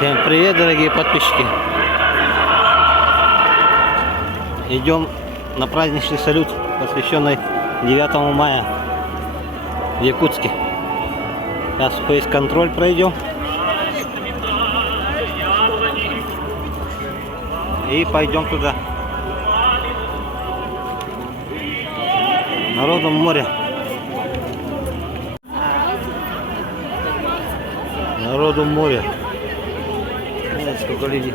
Всем привет, дорогие подписчики! Идем на праздничный салют, посвященный 9 мая в Якутске. Сейчас фейс-контроль пройдем. И пойдем туда. Народу море. Народу море. Сколько людей.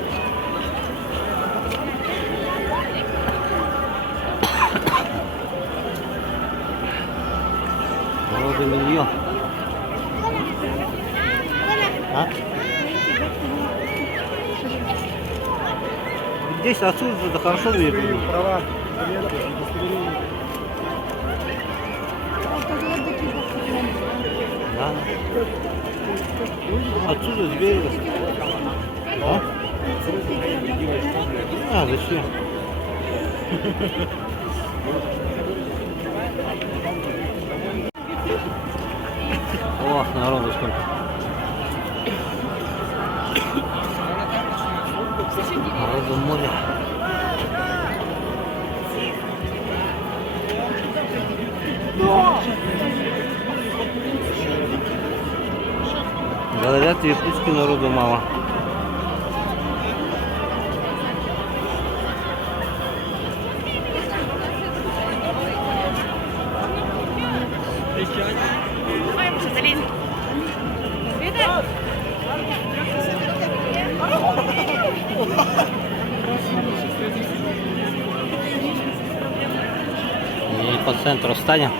Народу миллион. А? Здесь отсюда да хорошо видно. Права. Да. Отсюда с берега. А? А, зачем? О, народу сколько. Народу море. Говорят, в Якутске народу мало. И по центру встанем.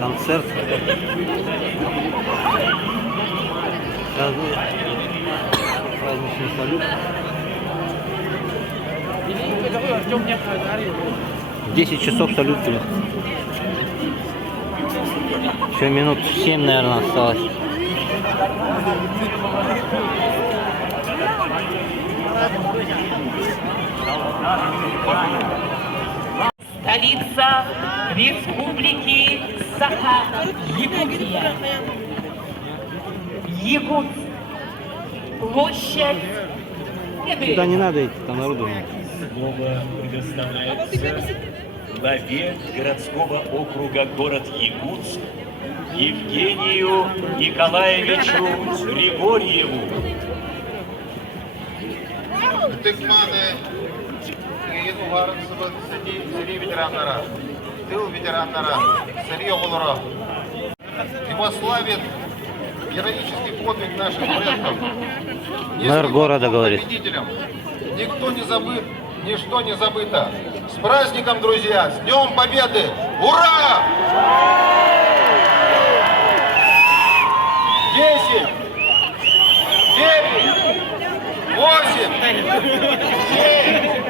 Концерт. Сейчас будет праздничный салют. 10 часов салют будет. Еще минут 7, наверное, осталось. Столица Республики Саха-Якутия. Якутск. Площадь. Туда не надо идти, там народу нет. Слово предоставляется главе городского округа город Якутск Евгению Николаевичу Григорьеву. Тыкманы и угарынсыбы сырье ветераннара, тыл ветераннара, сырье олора. Его славит героический подвиг наших предков. Мэр города говорит. Победителям. Никто не забыт, ничто не забыто. С праздником, друзья! С Днем Победы! Ура! 10, 9, 8, 7, 4,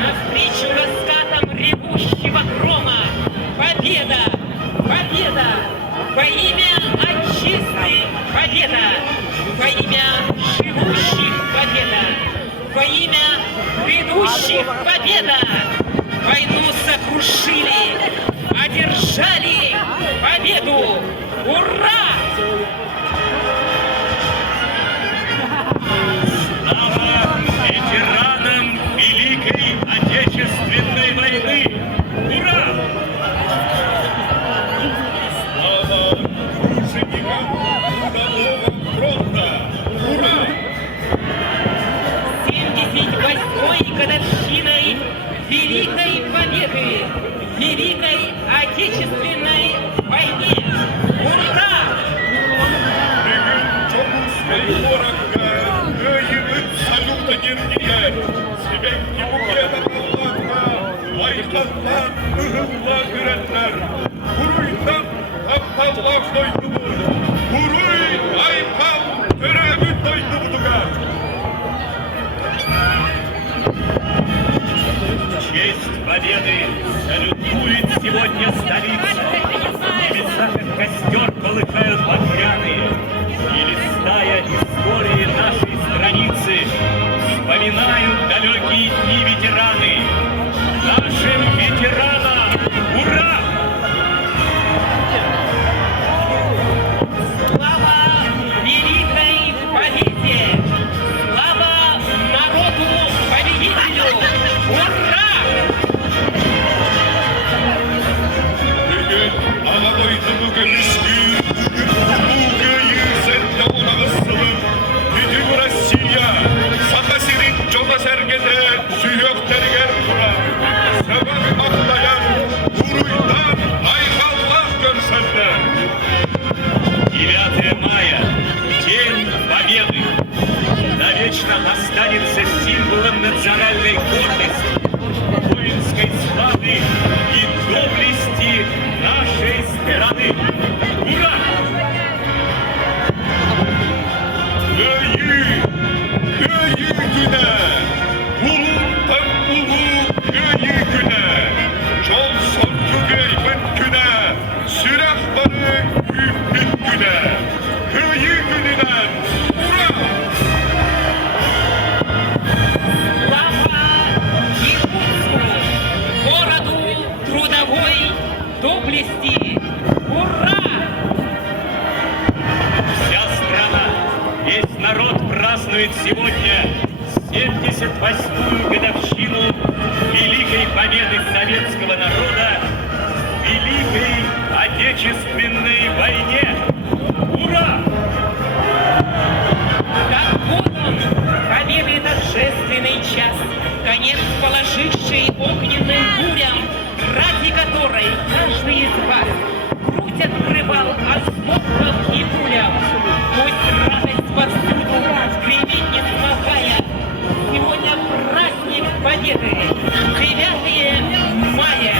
Навстречу раскатам ревущего грома. Победа! Победа! Во имя Отчизны победа! Во имя живущих победа! Во имя грядущих победа! Войну сокрушили, одержали победу! Ура! Слава ветеранам Великой Отечественной войны! Ура! Слава труженикам Трудового фронта! Ура! 78-й годовщиной Великой Победы, Великой Отечественной войне! Ура! Saluta Nirdiye, Sibekli Bukiyata Allah'ına, Vaykanlar, ıhımla görenler, Kuruytan, Aptal дойду. Уруй, айпал, теребит дойду буга. В честь победы салютует сегодня столица. Небеса, как костер, полыхают багряные. И листая истории нашей страницы, вспоминают далекие дни ветераны. Нашим ветеранам ура! Слава великой победе! Слава народу-победителю! Ура! Bugün Anadolu'yu gelişti, Bulga'yı sende ona basılır. Bütün Rusya, Sakasirin Çoda Sergede, Süyökler Kura. Sebep atlayan, Uruy'dan Ayhallah görsenler. 9 мая, День Победы, навечно останется символом национальной гордости, воинской славы и доблести нашей страны. Ура! Köyü güne, buluttan ulu köyü güne, Çol sorgu geyben güne, sürahları küpün güne, köyü gününden, ura! Слава Иркутску, городу трудовой доблести! Ура! Вся страна, весь народ празднует сегодня 78-ю годовщину Великой Победы советского народа в Великой Отечественной войне. Ура! Как вот он, победы торжественный час, конец положивший огненным бурям, ради которой каждый из вас грудь открывал осколком и пулям. Пусть радость повсюду греметь не смолкая. Сегодня праздник победы, 9 мая.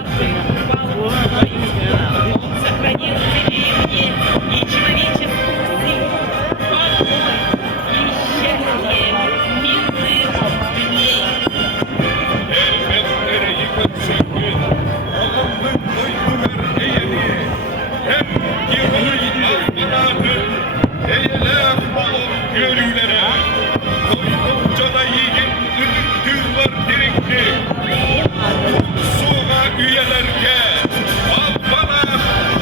правды упал в бою. Он сохранил в себе и человеческую силу, покой и счастье мирных дней. Elbette yıkılsın gün, oğlum duygular eğeni. Hep yıvırı armalardır, eğeler balon gölülere. Koydukça da yiğit ürüktür var dirikti. Suğa üyelerge, Abbana,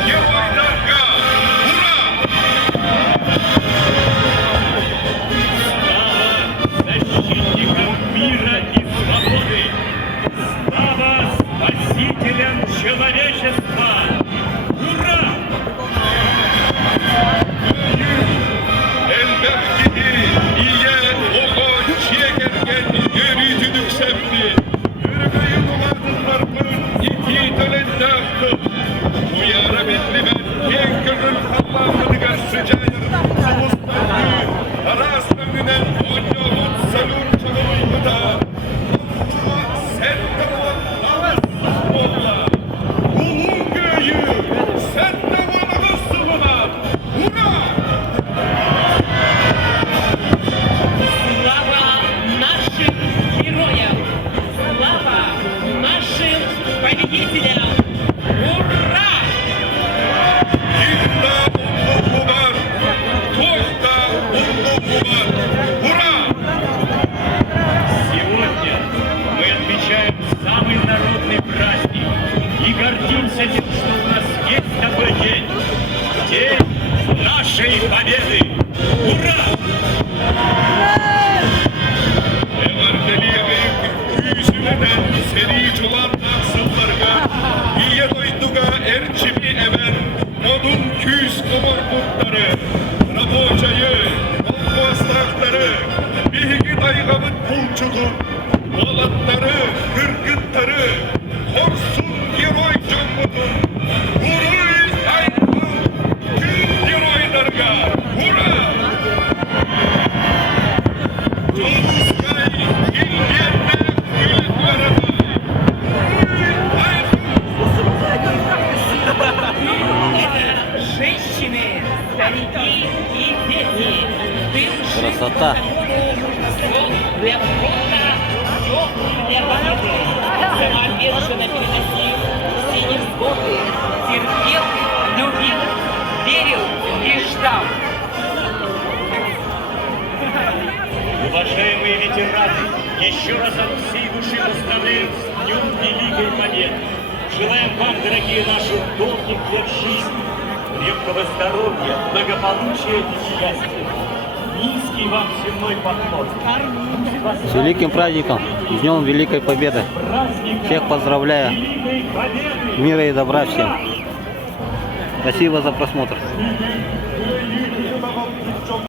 Geroylarga, hurra! Защитникам мира и свободы! Слава спасителям человечества! Ура! Elbette iyiye oğlu çiğergen yeryüzünü sevdi. Yürümeyi duvardılar bunun iki tölende attı. Uyara belli ben en gönül Allah'ını karşıcayır. Savuslarını aras önünen oynuyor salur çalımı da. Komşuma sen de olan namussuz oğla. Kulun göğü sen de bana sıvına. Hurra! Слава нашим героям! Слава нашим победителям! Ура! İddia unluğu var, koyda unluğu var. Hurra! Сегодня мы отмечаем самый народный праздник и гордимся тем, что у нас есть такой день. День нашей победы! Ура! Evardeliye'nin yüzünden seri çolan aksınlarga, iyiye doyduga erçimi emen, modun küs komor kurtları, Raboçayı, Kolbastrakları, Bihigi daygamın pulçudur, Polatları, Kırgıtları, Korsun Geroy Canmutun, Vuruy Aykul, Kül Geroylarga, hurra! Tolskay, İlgirde, Gülükler'e Это женщины, старики и дети, бывшие Красота. для фронта, все для победы. Самоотверженно переносил все невзгоды, терпел, любил, верил и ждал. Уважаемые ветераны, еще раз от всей души поздравляем с Днем Великой Победы. Желаем вам, дорогие наши, долгих лет жизни, крепкого здоровья, благополучия и счастья. Низкий вам земной поклон. С великим праздником, с Днем Великой Победы. Всех поздравляю. Великой Победы! Мира и добра всем. Спасибо за просмотр.